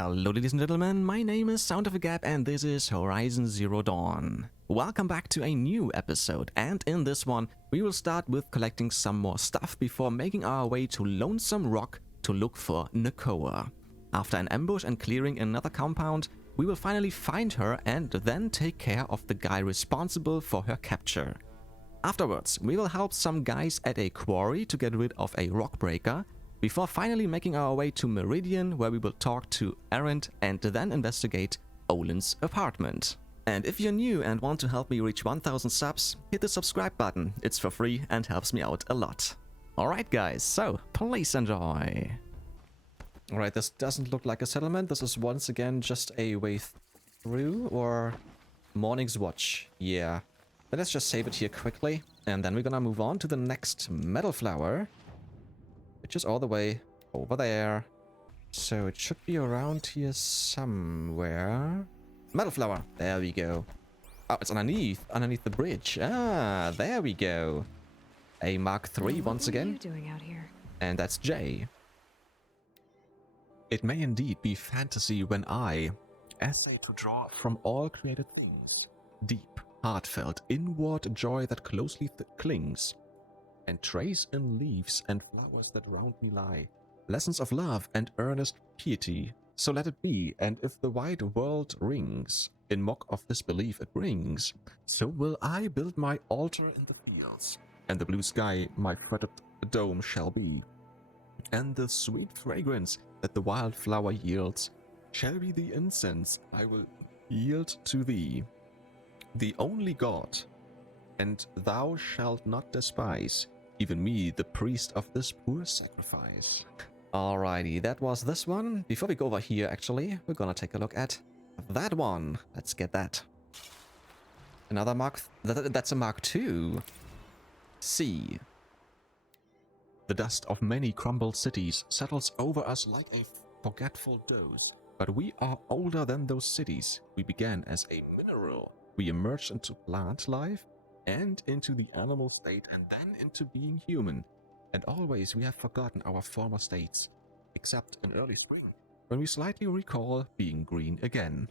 Hello ladies and gentlemen, my name is Sound of a Gap and this is Horizon Zero Dawn. Welcome back to a new episode, and in this one we will start with collecting some more stuff before making our way to Lonesome Rock to look for Nakoa. After an ambush and clearing another compound, we will finally find her and then take care of the guy responsible for her capture. Afterwards, we will help some guys at a quarry to get rid of a Rockbreaker, before finally making our way to Meridian, where we will talk to Erend and then investigate Olin's apartment. And if you're new and want to help me reach 1000 subs, hit the subscribe button. It's for free and helps me out a lot. Alright guys, so please enjoy. Alright, this doesn't look like a settlement. This is once again just a way through, or morning's watch. Yeah. But let's just save it here quickly, and then we're gonna move on to the next metal flower, which is all the way over there. So it should be around here somewhere. Metal flower. There we go. Oh, it's underneath the bridge. Ah, there we go. A Mark III once again. What are you doing out here? And that's Jay. It may indeed be fantasy when I essay to draw from all created things. Deep, heartfelt, inward joy that closely clings, and trace in leaves and flowers that round me lie, lessons of love and earnest piety. So let it be, and if the wide world rings, in mock of this belief it brings, so will I build my altar in the fields, and the blue sky my fretted dome shall be, and the sweet fragrance that the wildflower yields shall be the incense I will yield to thee, the only God, and thou shalt not despise even me, the priest of this poor sacrifice. Alrighty, that was this one. Before we go over here, actually, we're gonna take a look at that one. Let's get that. Another Mark... That's a Mark II. C. The dust of many crumbled cities settles over us like a forgetful doze. But we are older than those cities. We began as a mineral. We emerged into plant life, and into the animal state, and then into being human. And always we have forgotten our former states, except in early spring, when we slightly recall being green again.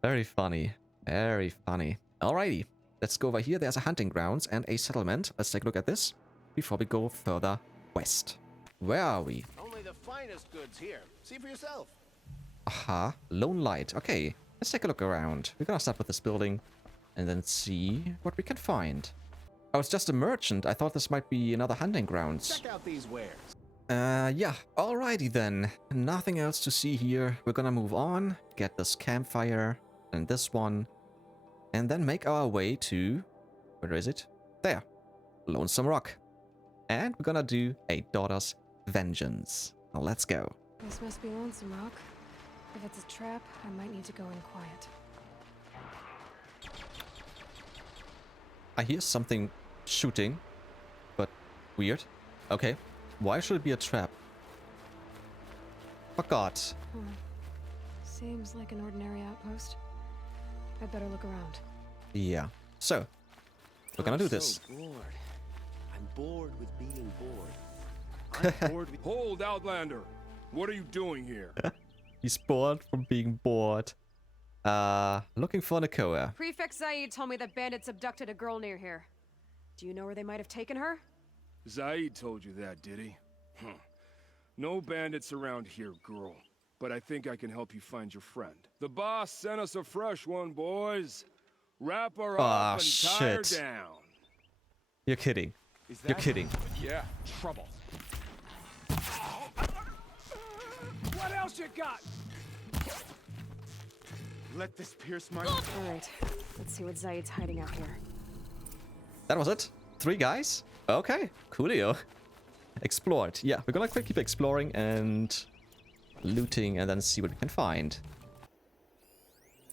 Very funny. Very funny. Alrighty, let's go over here. There's a hunting grounds and a settlement. Let's take a look at this before we go further west. Where are we? Only the finest goods here. See for yourself. Aha, Lone Light. Okay, let's take a look around. We're gonna start with this building and then see what we can find. Oh, it's just a merchant. I thought this might be another hunting grounds. Check out these wares. Yeah. Alrighty then. Nothing else to see here. We're gonna move on, get this campfire, and this one, and then make our way to... where is it? There. Lonesome Rock. And we're gonna do a Daughter's Vengeance. Now let's go. This must be Lonesome Rock. If it's a trap, I might need to go in quiet. I hear something shooting, but weird. Okay, why should it be a trap? Forgot. Seems like an ordinary outpost. I'd better look around. Yeah. So, we're gonna do this. I'm bored. I'm bored with being bored. I'm bored with... Hold, Outlander! What are you doing here? He's bored from being bored. Looking for Nakoa. Prefect Zaid told me that bandits abducted a girl near here. Do you know where they might have taken her? Zaid told you that, did he? No bandits around here, girl. But I think I can help you find your friend. The boss sent us a fresh one, boys. Wrap her up and tie her down. You're kidding. You're kidding. Yeah, trouble. What else you got? Let this pierce my... Alright, let's see what Zaid's hiding out here. That was it? 3 guys? Okay, coolio. Explored. Yeah, we're gonna keep exploring and looting and then see what we can find.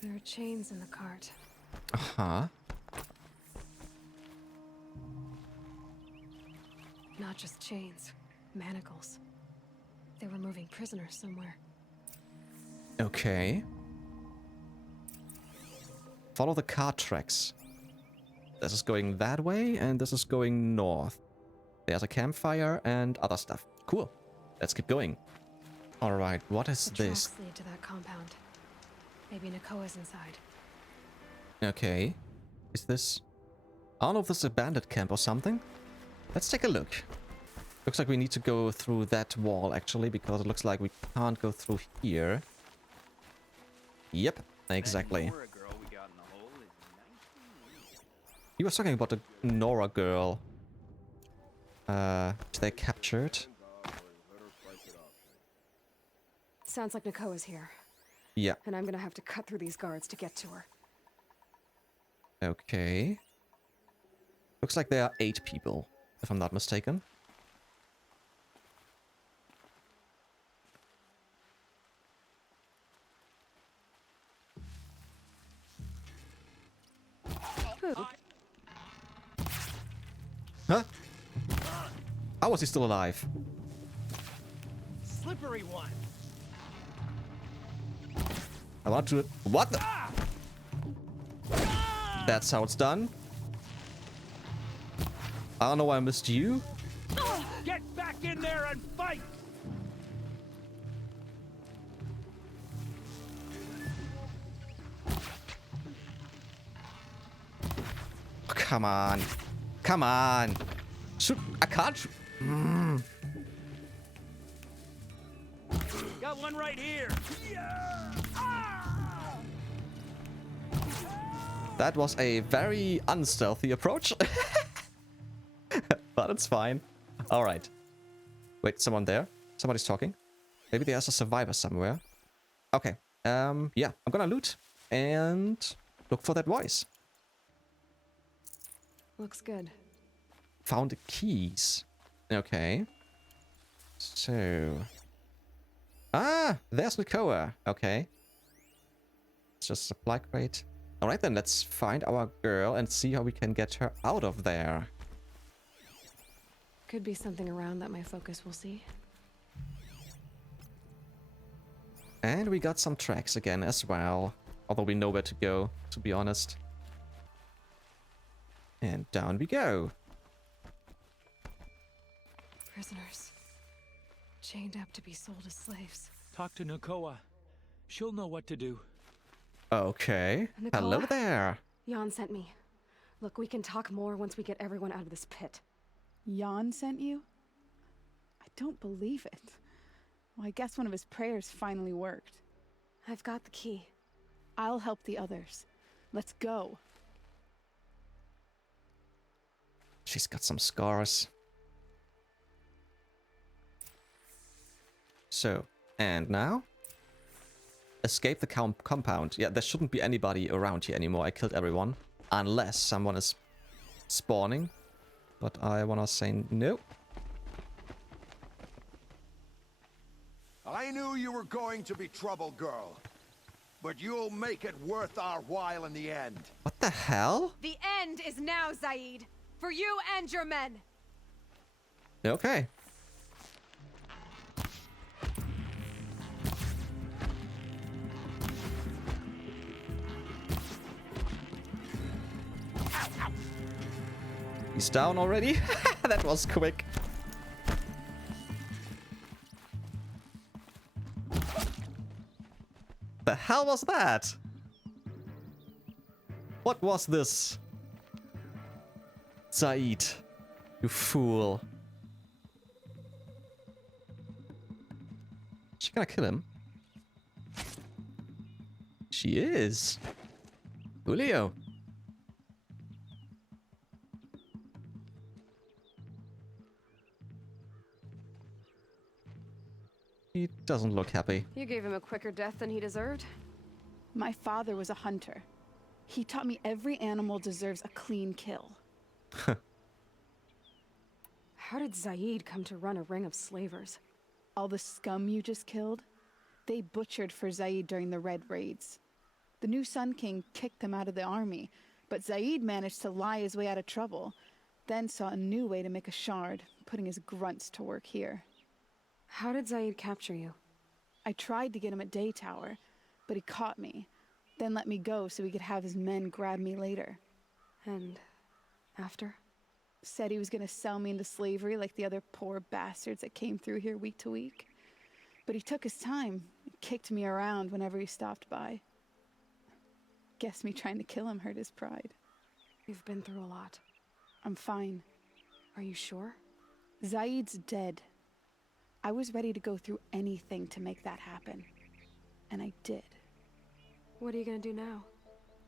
There are chains in the cart. Uh-huh. Not just chains, manacles. They were moving prisoners somewhere. Okay. Follow the cart tracks. This is going that way, and this is going north. There's a campfire and other stuff. Cool. Let's keep going. Alright, what is The this? tracks lead to that compound. Maybe Nakoa's inside. Okay. Is this... I don't know if this is a bandit camp or something. Let's take a look. Looks like we need to go through that wall, actually, because it looks like we can't go through here. Yep, exactly. That Nora girl we got in the hole is nice. He was talking about the Nora girl. Which they captured. Sounds like Nakoa's here. Yeah, And I'm gonna have to cut through these guards to get to her. okay. Looks like there are 8 people, if I'm not mistaken. Huh? How was he still alive? Slippery one. I want to... What the... That's how it's done. I don't know why I missed you. Get back in there and fight. Oh, come on. Come on. Shoot. I can't shoot. Got one right here. That was a very unstealthy approach. But it's fine. Alright. Wait, someone there? Somebody's talking. Maybe there's a survivor somewhere. Okay. Yeah. I'm gonna loot and look for that voice. Looks good. Found the keys. Okay. So... Ah! There's Nakoa. Okay. It's just a supply crate. Alright then, let's find our girl and see how we can get her out of there. Could be something around that my focus will see. And we got some tracks again as well. Although we know where to go, to be honest. And down we go. Prisoners. Chained up to be sold as slaves. Talk to Nakoa. She'll know what to do. Okay. Nakoa? Hello there. Jan sent me. Look, we can talk more once we get everyone out of this pit. Jan sent you? I don't believe it. Well, I guess one of his prayers finally worked. I've got the key. I'll help the others. Let's go. She's got some scars. So, and now? Escape the compound. Yeah, there shouldn't be anybody around here anymore. I killed everyone. Unless someone is spawning. But I wanna say no. I knew you were going to be trouble, girl. But you'll make it worth our while in the end. What the hell? The end is now, Zaid. For you and your men. Okay. He's down already? That was quick. The hell was that? What was this? Zaid, you fool. Is she gonna kill him? She is. Julio. He doesn't look happy. You gave him a quicker death than he deserved. My father was a hunter. He taught me every animal deserves a clean kill. How did Zaid come to run a ring of slavers? All the scum you just killed, they butchered for Zaid during the Red Raids. The new Sun King kicked them out of the army, but Zaid managed to lie his way out of trouble, then saw a new way to make a shard, putting his grunts to work here. How did Zaid capture you? I tried to get him at Day Tower, but he caught me, then let me go so he could have his men grab me later. And after? Said he was gonna sell me into slavery like the other poor bastards that came through here week to week. But he took his time, kicked me around whenever he stopped by. Guess me trying to kill him hurt his pride. You've been through a lot. I'm fine. Are you sure? Zaid's dead. I was ready to go through anything to make that happen. And I did. What are you gonna do now?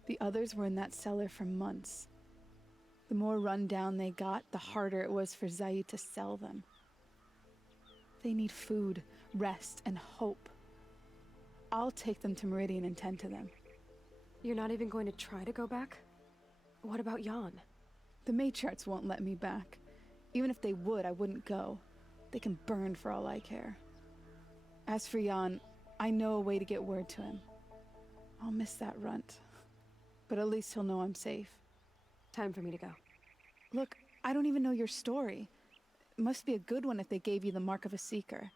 The others were in that cellar for months. The more run down they got, the harder it was for Zaid to sell them. They need food, rest, and hope. I'll take them to Meridian and tend to them. You're not even going to try to go back? What about Jan? The matriarchs won't let me back. Even if they would, I wouldn't go. They can burn for all I care. As for Jan, I know a way to get word to him. I'll miss that runt. But at least he'll know I'm safe. Time for me to go. Look, I don't even know your story. It must be a good one if they gave you the mark of a seeker.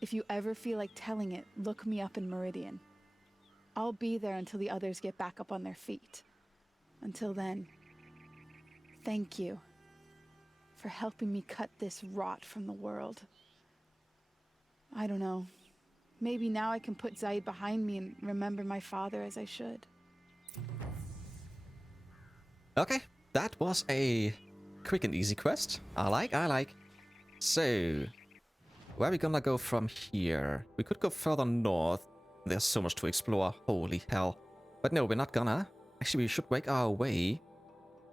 If you ever feel like telling it, look me up in Meridian. I'll be there until the others get back up on their feet. Until then, thank you for helping me cut this rot from the world. I don't know. Maybe now I can put Zaid behind me and remember my father as I should. Okay, that was a quick and easy quest. I like. So, where are we gonna go from here? We could go further north. There's so much to explore. Holy hell. But no, we're not gonna. Actually, we should make our way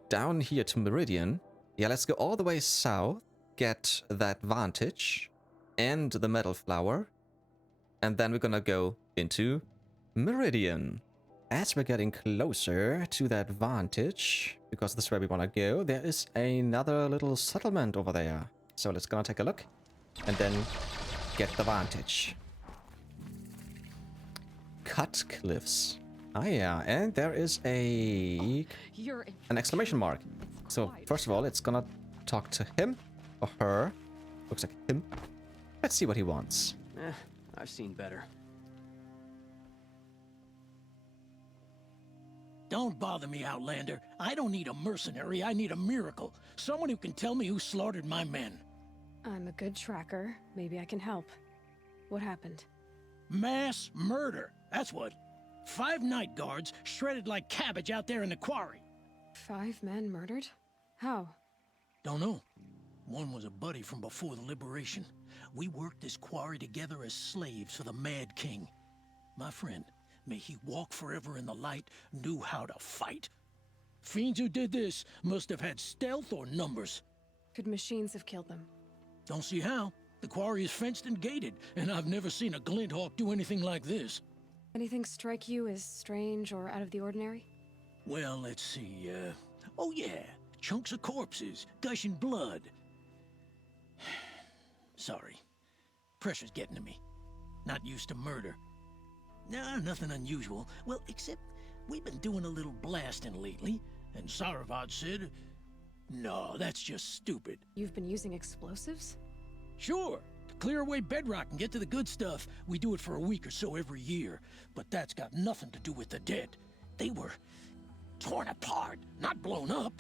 down here to Meridian. Yeah, let's go all the way south, get that vantage and the metal flower. And then we're gonna go into Meridian. As we're getting closer to that vantage, because this is where we want to go, there is another little settlement over there. So let's gonna take a look and then get the vantage. Cut cliffs. Ah yeah, and there is an exclamation mark. So first of all, it's gonna talk to him or her. Looks like him. Let's see what he wants. I've seen better. Don't bother me, Outlander. I don't need a mercenary, I need a miracle. Someone who can tell me who slaughtered my men. I'm a good tracker. Maybe I can help. What happened? Mass murder, that's what. 5 night guards shredded like cabbage out there in the quarry. 5 men murdered? How? Don't know. One was a buddy from before the liberation. We worked this quarry together as slaves for the Mad King. My friend, may he walk forever in the light, knew how to fight. Fiends who did this must have had stealth or numbers. Could machines have killed them? Don't see how. The quarry is fenced and gated, and I've never seen a Glinthawk do anything like this. Anything strike you as strange or out of the ordinary? Well, let's see, oh yeah, chunks of corpses, gushing blood. Sorry. Pressure's getting to me. Not used to murder. Nah, nothing unusual. Well, except we've been doing a little blasting lately, and Saravad said, no, that's just stupid. You've been using explosives? Sure, to clear away bedrock and get to the good stuff. We do it for a week or so every year, but that's got nothing to do with the dead. They were torn apart, not blown up.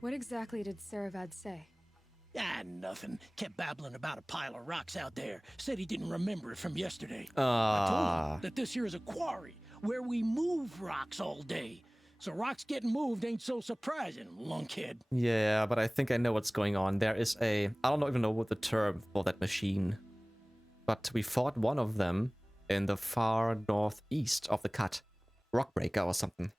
What exactly did Saravad say? Ah, nothing. Kept babbling about a pile of rocks out there. Said he didn't remember it from yesterday. I told him that this here is a quarry, where we move rocks all day. So rocks getting moved ain't so surprising, lunkhead. Yeah, but I think I know what's going on. There is I don't even know what the term for that machine. But we fought one of them in the far northeast of the cut. Rockbreaker or something.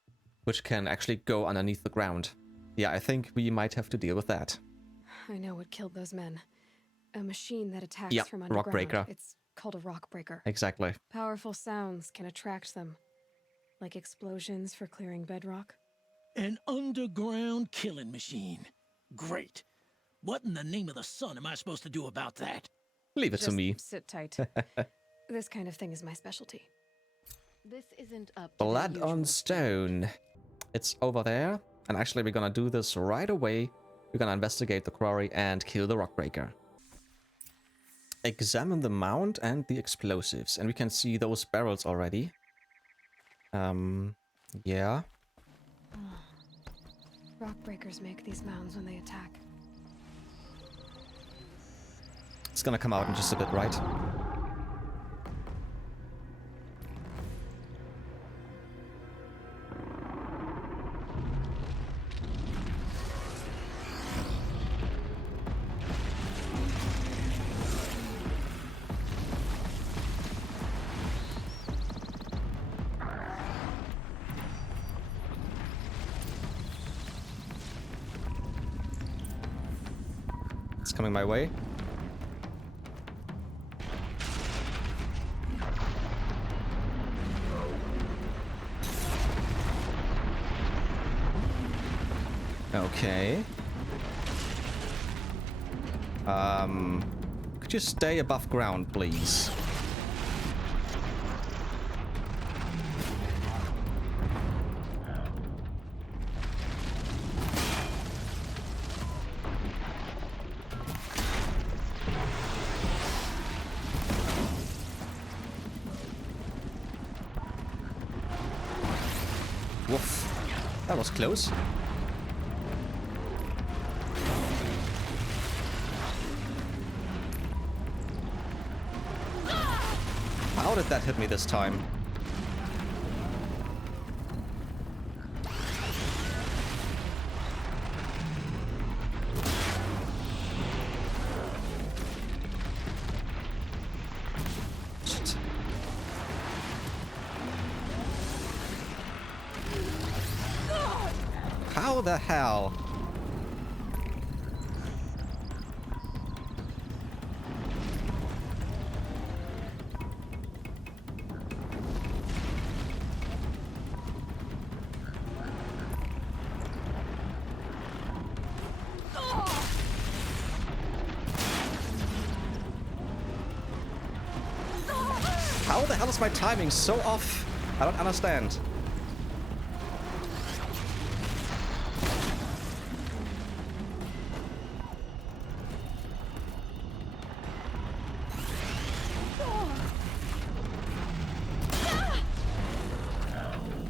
Which can actually go underneath the ground. Yeah, I think we might have to deal with that. I know what killed those men. A machine that attacks from underground. Rockbreaker. It's called a Rockbreaker. Exactly. Powerful sounds can attract them. Like explosions for clearing bedrock. An underground killing machine. Great. What in the name of the sun am I supposed to do about that? Leave it to Just me. sit tight. This kind of thing is my specialty. This isn't up to Blood the on usual stone. It's over there. And actually, we're gonna do this right away. We're gonna investigate the quarry and kill the Rockbreaker. Examine the mound and the explosives. And we can see those barrels already. Yeah. Rockbreakers make these mounds when they attack. It's gonna come out in just a bit, right? attacks coming my way. Okay. Could you stay above ground, please? Woof. That was close. How did that hit me this time? Shit. How the hell? How the hell is my timing so off? I don't understand.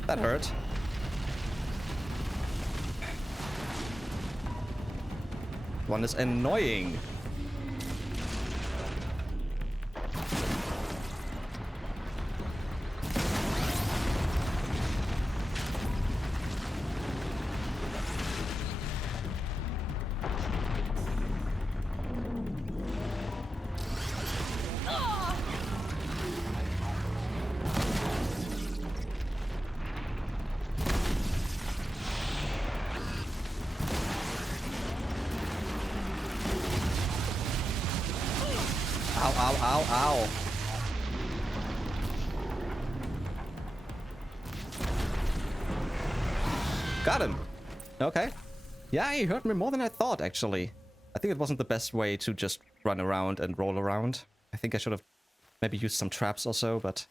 That hurt. One is annoying. Ow, ow, ow, ow. Got him. Okay. Yeah, he hurt me more than I thought, actually. I think it wasn't the best way to just run around and roll around. I think I should have maybe used some traps or so, but...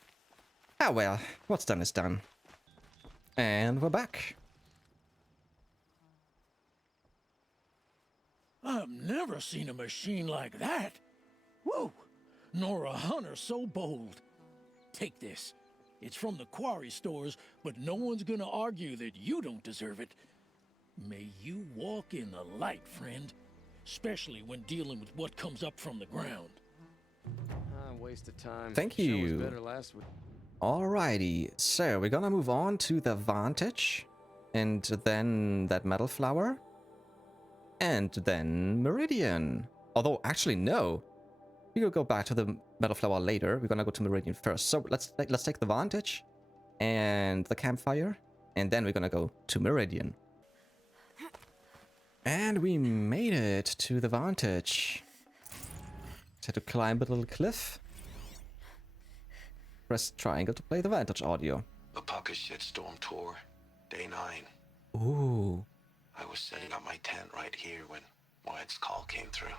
ah, well. What's done is done. And we're back. I've never seen a machine like that. Whoa! Nor a hunter so bold. Take this. It's from the quarry stores, but no one's gonna argue that you don't deserve it. May you walk in the light, friend. Especially when dealing with what comes up from the ground. Waste of time. Thank Show was you. better last week. Alrighty, so we're gonna move on to the Vantage, and then that Metal Flower, and then Meridian. Although, actually, no. We will go back to the Metal Flower later. We're gonna go to Meridian first. So let's take the Vantage and the campfire, and then we're gonna go to Meridian. And we made it to the Vantage. Just had to climb a little cliff. Press triangle to play the Vantage audio. Alpaca Shitstorm Tour, Day 9. Ooh. I was setting up my tent right here when Wyatt's call came through.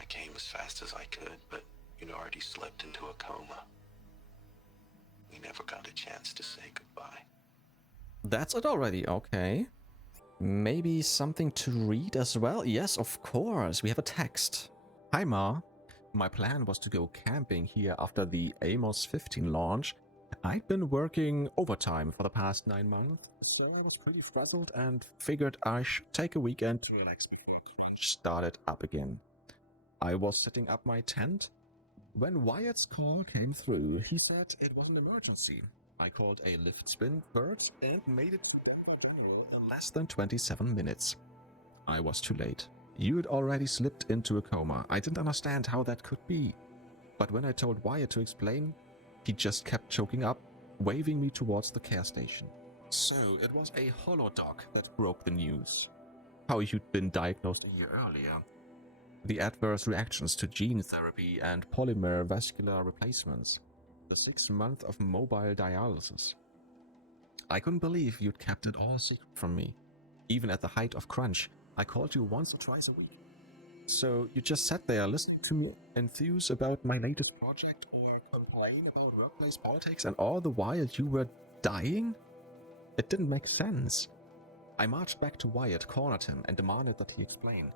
I came as fast as I could, but you'd already slipped into a coma. We never got a chance to say goodbye. That's it already, okay. Maybe something to read as well? Yes, of course. We have a text. Hi, Ma. My plan was to go camping here after the Amos 15 launch. I'd been working overtime for the past 9 months, so I was pretty frazzled and figured I should take a weekend to relax before crunch started up again. I was setting up my tent when Wyatt's call came through. He said it was an emergency. I called a lift spin bird and made it to Denver General in less than 27 minutes. I was too late. You had already slipped into a coma. I didn't understand how that could be. But when I told Wyatt to explain, he just kept choking up, waving me towards the care station. So it was a holodoc that broke the news. How you'd been diagnosed a year earlier. the adverse reactions to gene therapy and polymer vascular replacements, the 6 months of mobile dialysis. I couldn't believe you'd kept it all secret from me. Even at the height of crunch, I called you once or twice a week. So you just sat there listening to me enthuse about my latest project or complain about workplace politics, and all the while you were dying? It didn't make sense. I marched back to Wyatt, cornered him, and demanded that he explain.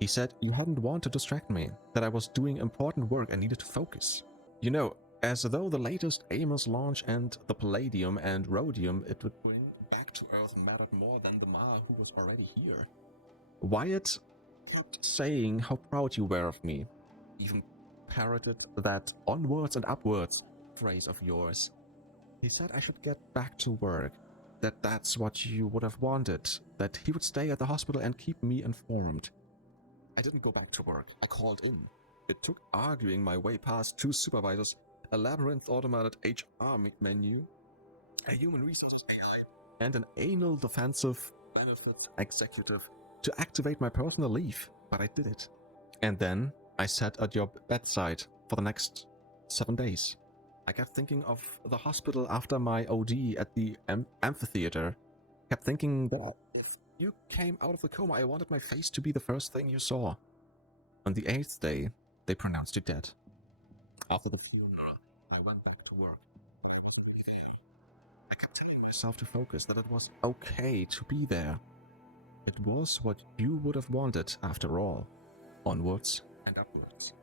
He said you hadn't wanted to distract me, that I was doing important work and needed to focus. You know, as though the latest Amos launch and the palladium and rhodium it would bring back to Earth mattered more than the Ma who was already here. Wyatt kept saying how proud you were of me, even parroted that onwards and upwards phrase of yours. He said I should get back to work, that that's what you would have wanted, that he would stay at the hospital and keep me informed. I didn't go back to work. I called in. It took arguing my way past 2 supervisors, a labyrinth automated HR menu, a human resources AI, and an anal defensive benefits executive to activate my personal leave, but I did it. And then I sat at your bedside for the next 7 days. I kept thinking of the hospital after my OD at the amphitheater. Kept thinking that if you came out of the coma, I wanted my face to be the first thing you saw. On the 8th day, they pronounced you dead. After the funeral, I went back to work, but I wasn't really there. I kept telling myself to focus, that it was okay to be there. It was what you would have wanted after all, onwards and upwards.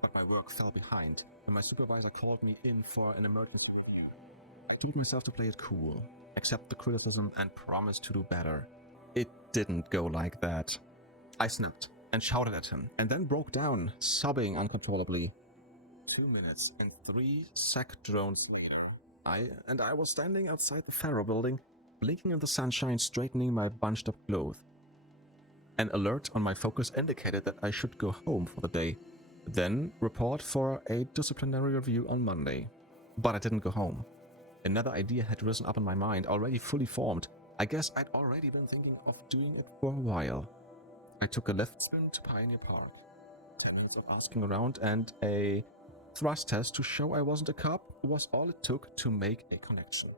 But my work fell behind when my supervisor called me in for an emergency review. I told myself to play it cool, accept the criticism, and promise to do better. It didn't go like that. I snapped and shouted at him, and then broke down, sobbing uncontrollably. 2 minutes and 3 SEC drones later, I was standing outside the Pharaoh building, blinking in the sunshine, straightening my bunched up clothes. An alert on my focus indicated that I should go home for the day, then report for a disciplinary review on Monday. But I didn't go home. Another idea had risen up in my mind, already fully formed. I guess I'd already been thinking of doing it for a while. I took a left spin to Pioneer Park. 10 minutes of asking around and a thrust test to show I wasn't a cop was all it took to make a connection.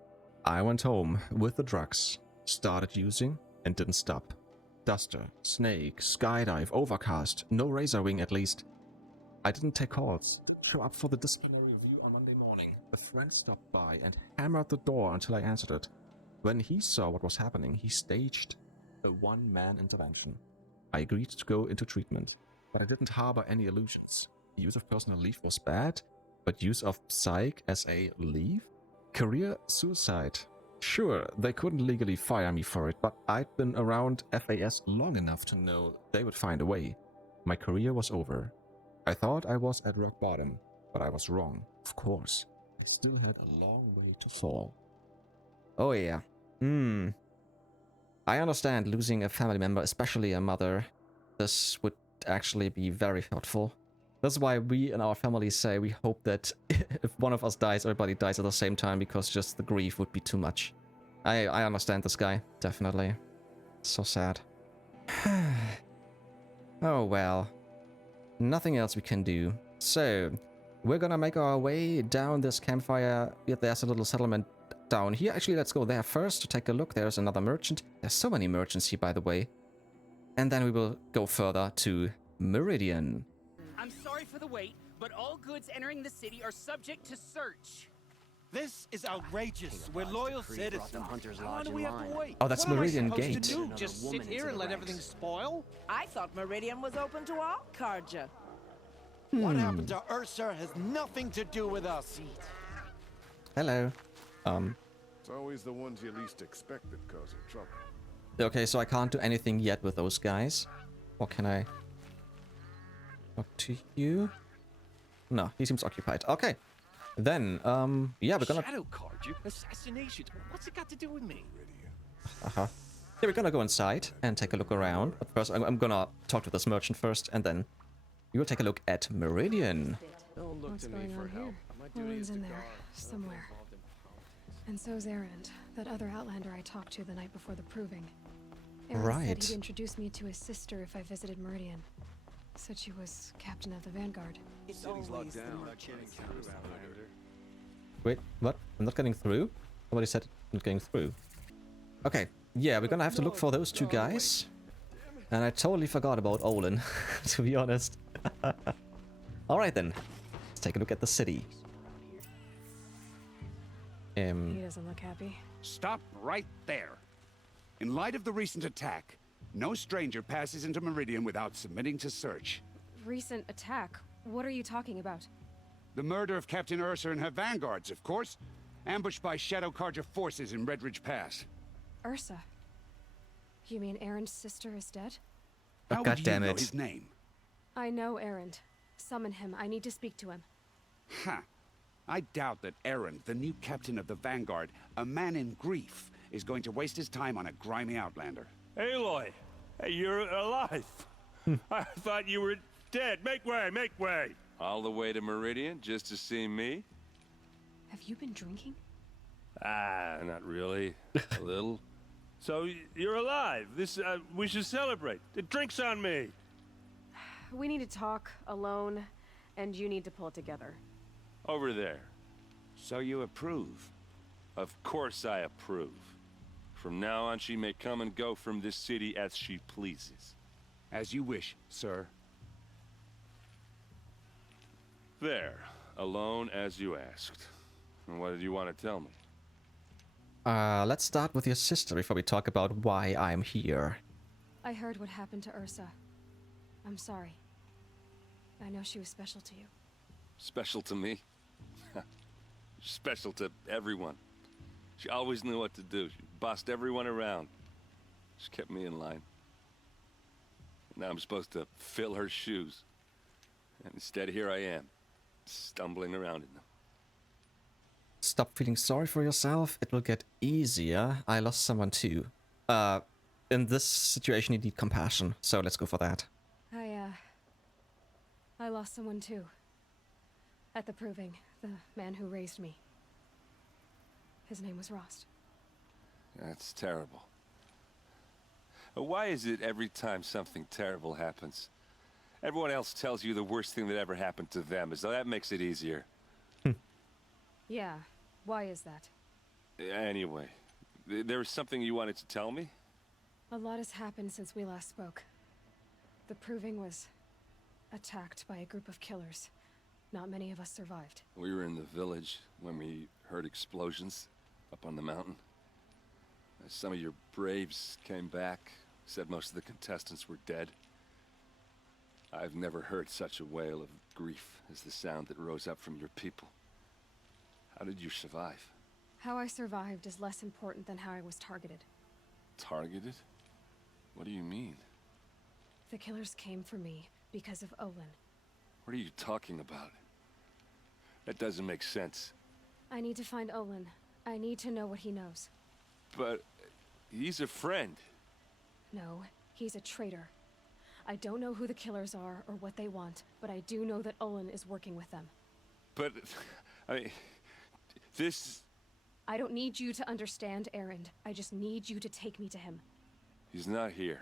I went home with the drugs, started using, and didn't stop. Duster, snake, skydive, overcast, no razor wing at least. I didn't take calls, show up for the disciplinary review on Monday morning. A friend stopped by and hammered the door until I answered it. When he saw what was happening, he staged a one-man intervention. I agreed to go into treatment, but I didn't harbor any illusions. Use of personal leave was bad, but use of psych as a leave? Career suicide. Sure, they couldn't legally fire me for it, but I'd been around FAS long enough to know they would find a way. My career was over. I thought I was at rock bottom, but I was wrong, of course. I still had a long way to fall. Oh yeah. I understand losing a family member, especially a mother. This would actually be very hurtful. That's why we in our family say we hope that if one of us dies, everybody dies at the same time, because just the grief would be too much. I understand this guy, definitely. So sad. Oh well. Nothing else we can do. So, we're gonna make our way down this campfire. There's a little settlement down here. Actually, let's go there first to take a look. There's another merchant. There's so many merchants here, by the way. And then we will go further to Meridian. I'm sorry for the wait, but all goods entering the city are subject to search. This is outrageous. We're loyal citizens. How do we have to wait? Oh, that's Meridian Gate. To do? Just sit here and let everything spoil? I thought Meridian was open to all, Karja. What happened to Ursa has nothing to do with us. Hello. It's always the ones you least expect that cause you trouble. Okay, so I can't do anything yet with those guys. Or can I talk to you? No, he seems occupied. Okay. Then, yeah, we're gonna... Shadow card you? Assassination? What's it got to do with me? Yeah, we're gonna go inside and take a look around. But first, I'm gonna talk to this merchant first, and then we will take a look at Meridian. Don't look What's to me going for on help. here? My duty Olin's is to in there, guard. somewhere. And so's Erend, that other Outlander I talked to the night before the proving. Erend said Right. he'd introduce me to his sister if I visited Meridian. Said she was captain of the Vanguard. It's always locked down. Not getting through, Outlander. Wait, what? I'm not getting through? Somebody said I'm not getting through. Okay, yeah, we're gonna have to look for those two guys. And I totally forgot about Olin, to be honest. Alright then, let's take a look at the city. He doesn't look happy. Stop right there. In light of the recent attack, no stranger passes into Meridian without submitting to search. Recent attack? What are you talking about? The murder of Captain Ursa and her vanguards, of course. Ambushed by Shadow Carja forces in Redridge Pass. Ursa? You mean Erend's sister is dead? How God would damn you know it. his name? I know Erend. Summon him. I need to speak to him. Ha! I doubt that Erend, the new captain of the Vanguard, a man in grief, is going to waste his time on a grimy outlander. Aloy, hey, you're alive. I thought you were dead. Make way, make way. All the way to Meridian just to see me? Have you been drinking? Ah, not really. A little. So you're alive. This we should celebrate. The drink's on me. We need to talk alone, and you need to pull it together. Over there. So you approve? Of course I approve. From now on, she may come and go from this city as she pleases. As you wish, sir. There. Alone as you asked. And what did you want to tell me? Let's start with your sister before we talk about why I'm here. I heard what happened to Ursa. I'm sorry. I know she was special to you. Special to me? Special to everyone. She always knew what to do. She bossed everyone around. She kept me in line. Now I'm supposed to fill her shoes. And instead, here I am, stumbling around in them. Stop feeling sorry for yourself. It will get easier. I lost someone too. In this situation, you need compassion. So let's go for that. I lost someone too. At the Proving, the man who raised me. His name was Rost. That's terrible. Why is it every time something terrible happens, everyone else tells you the worst thing that ever happened to them, as though that makes it easier? Yeah, why is that? Anyway, there was something you wanted to tell me? A lot has happened since we last spoke. The Proving was attacked by a group of killers. Not many of us survived. We were in the village when we heard explosions up on the mountain. Some of your braves came back, said most of the contestants were dead. I've never heard such a wail of grief as the sound that rose up from your people. How did you survive? How I survived is less important than how I was targeted. Targeted? What do you mean? The killers came for me because of Olin. What are you talking about? That doesn't make sense. I need to find Olin. I need to know what he knows. But he's a friend. No, he's a traitor. I don't know who the killers are or what they want, but I do know that Olin is working with them. But, I mean, this... I don't need you to understand Erend. I just need you to take me to him. He's not here.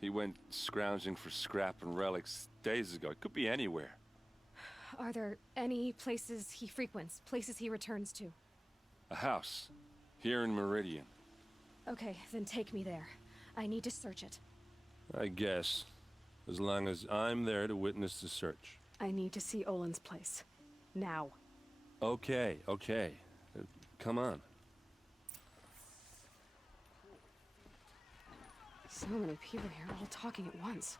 He went scrounging for scrap and relics days ago. It could be anywhere. Are there any places he frequents, places he returns to? A house. Here in Meridian. Okay, then take me there. I need to search it. I guess. As long as I'm there to witness the search. I need to see Olin's place. Now. Okay, okay. Come on. So many people here, all talking at once.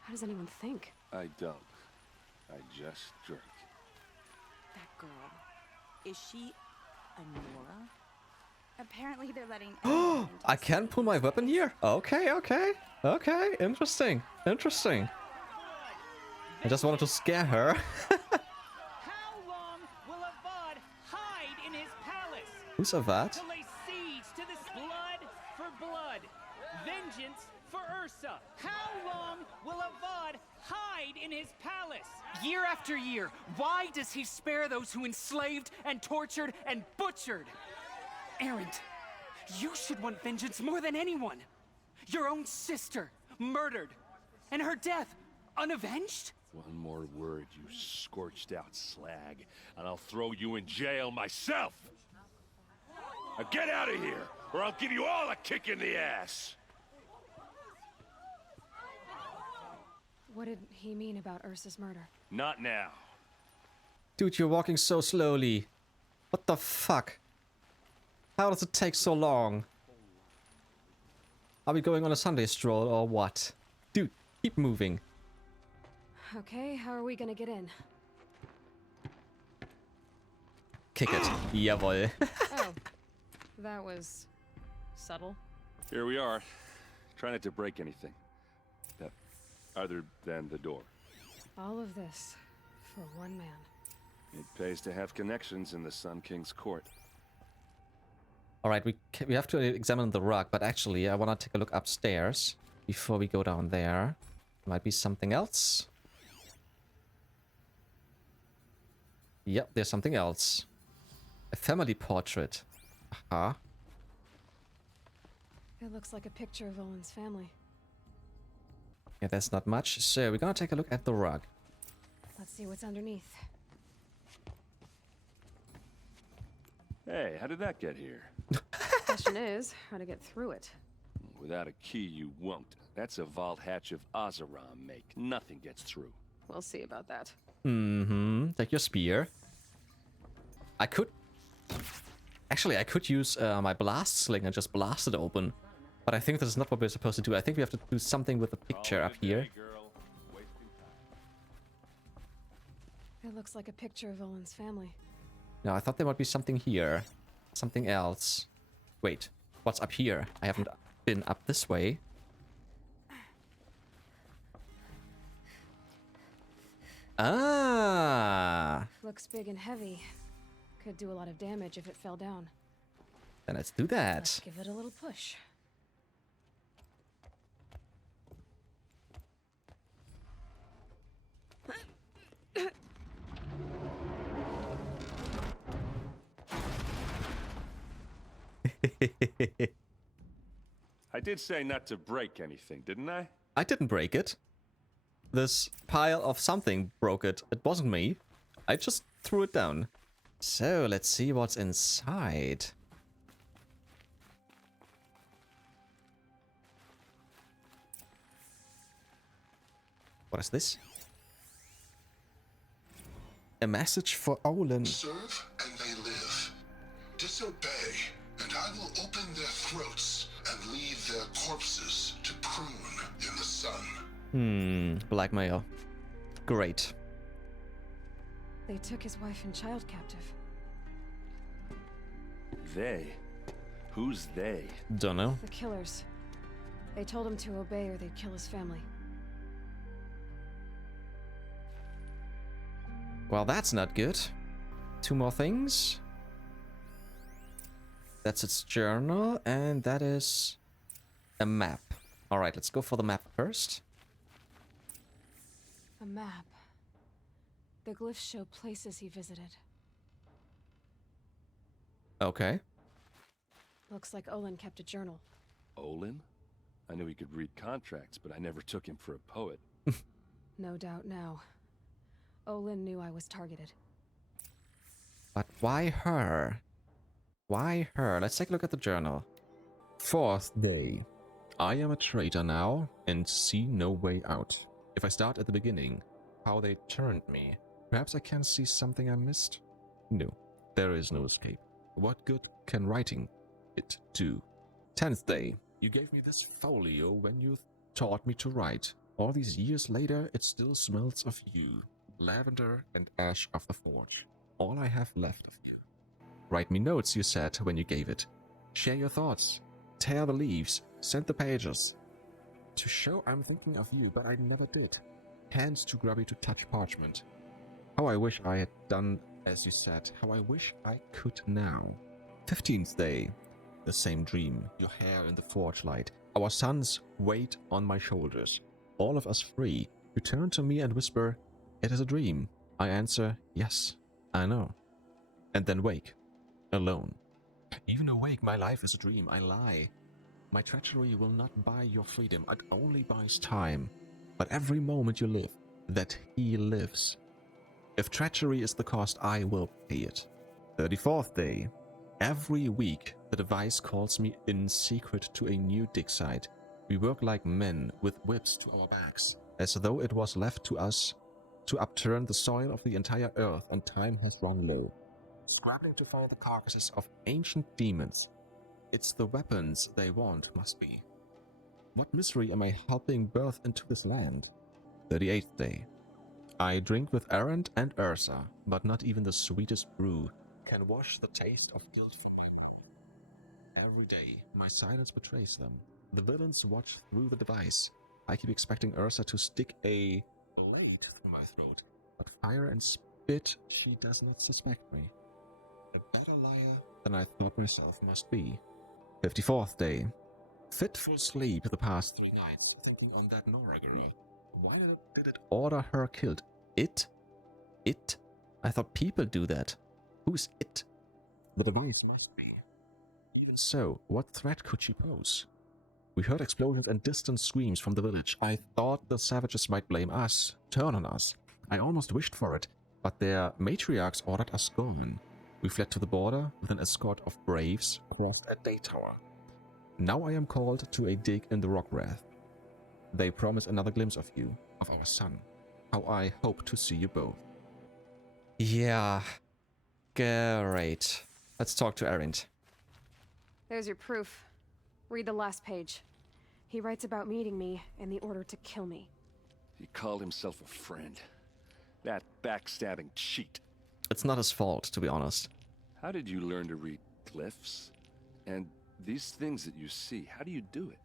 How does anyone think? I don't. I just drink. That girl. Is she a Nora? Apparently they're letting I can pull my weapon here? Okay, okay. Okay, interesting. Interesting. I just wanted to scare her. How long will Avad hide in his palace? Who's Avad? To lay siege to this blood for blood. Vengeance for Ursa. How long will Avad hide in his palace? Year after year, why does he spare those who enslaved and tortured and butchered? Erend, you should want vengeance more than anyone. Your own sister, murdered. And her death, unavenged? One more word, you scorched out slag, and I'll throw you in jail myself! Now get out of here, or I'll give you all a kick in the ass! What did he mean about Ursa's murder? Not now. Dude, you're walking so slowly. What the fuck? How does it take so long? Are we going on a Sunday stroll or what? Dude, keep moving. Okay, how are we gonna get in? Kick it. Jawohl. Oh, that was subtle. Here we are. Try not to break anything. Other than the door. All of this for one man. It pays to have connections in the Sun King's court. Alright, we have to examine the rug, but actually I want to take a look upstairs before we go down there. Might be something else. Yep, there's something else. A family portrait. Aha. It looks like a picture of Olin's family. Yeah, that's not much. So we're gonna take a look at the rug. Let's see what's underneath. Hey, how did that get here? Question is, how to get through it. Without a key, you won't. That's a vault hatch of Azeram make. Nothing gets through. We'll see about that. Mm-hmm. Take your spear. I could... Actually, I could use my blast sling and just blast it open. But I think this is not what we're supposed to do. I think we have to do something with the picture up here. It looks like a picture of Olin's family. No, I thought there might be something here. Something else. Wait, what's up here? I haven't been up this way. Ah! Looks big and heavy. Could do a lot of damage if it fell down. Then let's do that. Let's give it a little push. I did say not to break anything, didn't I? I didn't break it. This pile of something broke it. It wasn't me. I just threw it down. So, let's see what's inside. What is this? A message for Olin. Serve and they live. Disobey, and I will open their throats and leave their corpses to prune in the sun. Blackmail. Great. They took his wife and child captive. They? Who's they? Dunno. The killers. They told him to obey or they'd kill his family. Well, that's not good. Two more things. That's its journal, and that is a map. Alright, let's go for the map first. A map. The glyphs show places he visited. Okay. Looks like Olin kept a journal. Olin? I knew he could read contracts, but I never took him for a poet. No doubt now. Olin knew I was targeted. But why her? Why her? Let's take a look at the journal. 4th day. I am a traitor now and see no way out. If I start at the beginning, how they turned me, perhaps I can see something I missed? No, there is no escape. What good can writing it do? 10th day. You gave me this folio when you taught me to write. All these years later, it still smells of you. Lavender and ash of the forge. All I have left of you. Write me notes, you said when you gave it. Share your thoughts. Tear the leaves. Send the pages. To show I'm thinking of you, but I never did. Hands too grubby to touch parchment. How I wish I had done as you said. How I wish I could now. 15th day. The same dream. Your hair in the forge light. Our sons weight on my shoulders. All of us free. You turn to me and whisper, "It is a dream." I answer, "Yes, I know." And then wake. Alone. Even awake, my life is a dream. I lie. My treachery will not buy your freedom. It only buys time. but every moment you live, that he lives. If treachery is the cost, I will pay it. 34th day. Every week, the device calls me in secret to a new dig site. We work like men with whips to our backs, as though it was left to us to upturn the soil of the entire earth and time has run low. Scrabbling to find the carcasses of ancient demons. It's the weapons they want, must be. What misery am I helping birth into this land? 38th day. I drink with Erend and Ursa, but not even the sweetest brew can wash the taste of guilt from my mouth. Every day, my silence betrays them. The villains watch through the device. I keep expecting Ursa to stick a blade through my throat, but fire and spit, she does not suspect me. A better liar than I thought myself must be. 54th day. Fitful sleep the past 3 nights, thinking on that Nora girl. Why did it order her killed? It? It? I thought people do that. Who's it? The device must be. Even so, what threat could she pose? We heard explosions and distant screams from the village. I thought the savages might blame us, turn on us. I almost wished for it, but their matriarchs ordered us gone. We fled to the border with an escort of braves, crossed a day tower. Now I am called to a dig in the Rockbreaker. They promise another glimpse of you, of our son. How I hope to see you both. Yeah. Great. Let's talk to Erend. There's your proof. Read the last page. He writes about meeting me and the order to kill me. He called himself a friend. That backstabbing cheat. It's not his fault, to be honest. How did you learn to read glyphs? And these things that you see, how do you do it?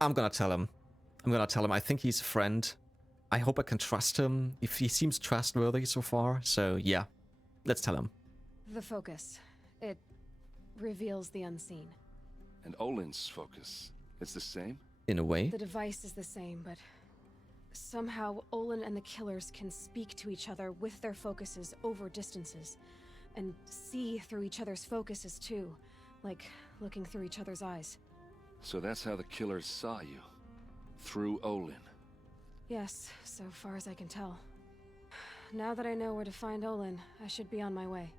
I'm gonna tell him. I think he's a friend. I hope I can trust him. If he seems trustworthy so far, so yeah. Let's tell him. The focus. It reveals the unseen. And Olin's focus, it's the same? In a way. The device is the same, but somehow Olin and the killers can speak to each other with their focuses over distances, and see through each other's focuses too, like looking through each other's eyes. So that's how the killers saw you? Through Olin? Yes, so far as I can tell. Now that I know where to find Olin, I should be on my way.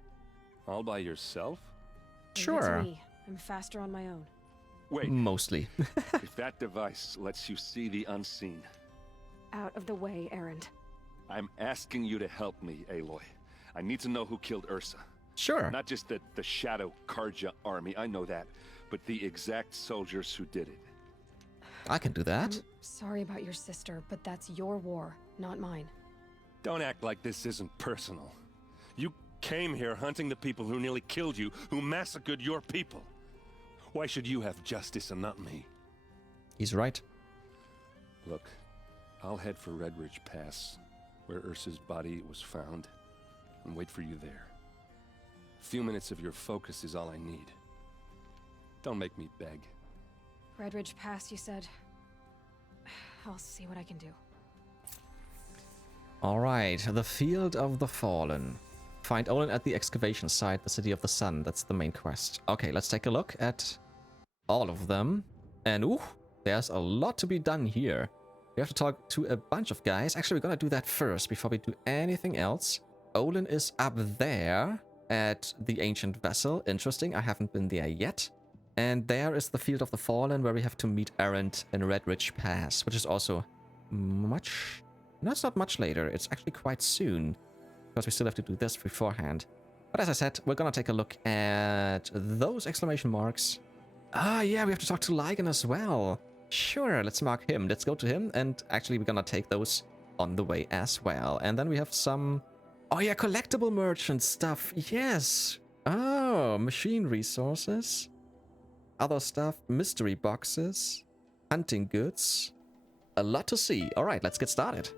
All by yourself? Leave it to me. I'm faster on my own. Wait. Mostly. If that device lets you see the unseen... Out of the way, Erend. I'm asking you to help me, Aloy. I need to know who killed Ursa. Sure. Not just the Shadow Karja army, I know that, but the exact soldiers who did it. I can do that. I'm sorry about your sister, but that's your war, not mine. Don't act like this isn't personal. You came here hunting the people who nearly killed you, who massacred your people. Why should you have justice and not me? He's right. Look, I'll head for Red Ridge Pass, where Ursa's body was found, and wait for you there. A few minutes of your focus is all I need. Don't make me beg. Red Ridge Pass, you said? I'll see what I can do. Alright, the Field of the Fallen. Find Olin at the excavation site, the City of the Sun. That's the main quest. Okay, let's take a look at all of them. And ooh, there's a lot to be done here. We have to talk to a bunch of guys. Actually, we're gonna do that first before we do anything else. Olin is up there at the Ancient Vessel. Interesting, I haven't been there yet. And there is the Field of the Fallen, where we have to meet Erend in Red Ridge Pass, which is also much... No, it's not much later. It's actually quite soon, because we still have to do this beforehand. But as I said, we're gonna take a look at those exclamation marks. Ah, yeah, we have to talk to Lygan as well. Sure, let's mark him. Let's go to him, and actually we're gonna take those on the way as well. And then we have some... Oh yeah, collectible merchant stuff. Yes. Oh, machine resources. Other stuff, mystery boxes, hunting goods. A lot to see. Alright, let's get started.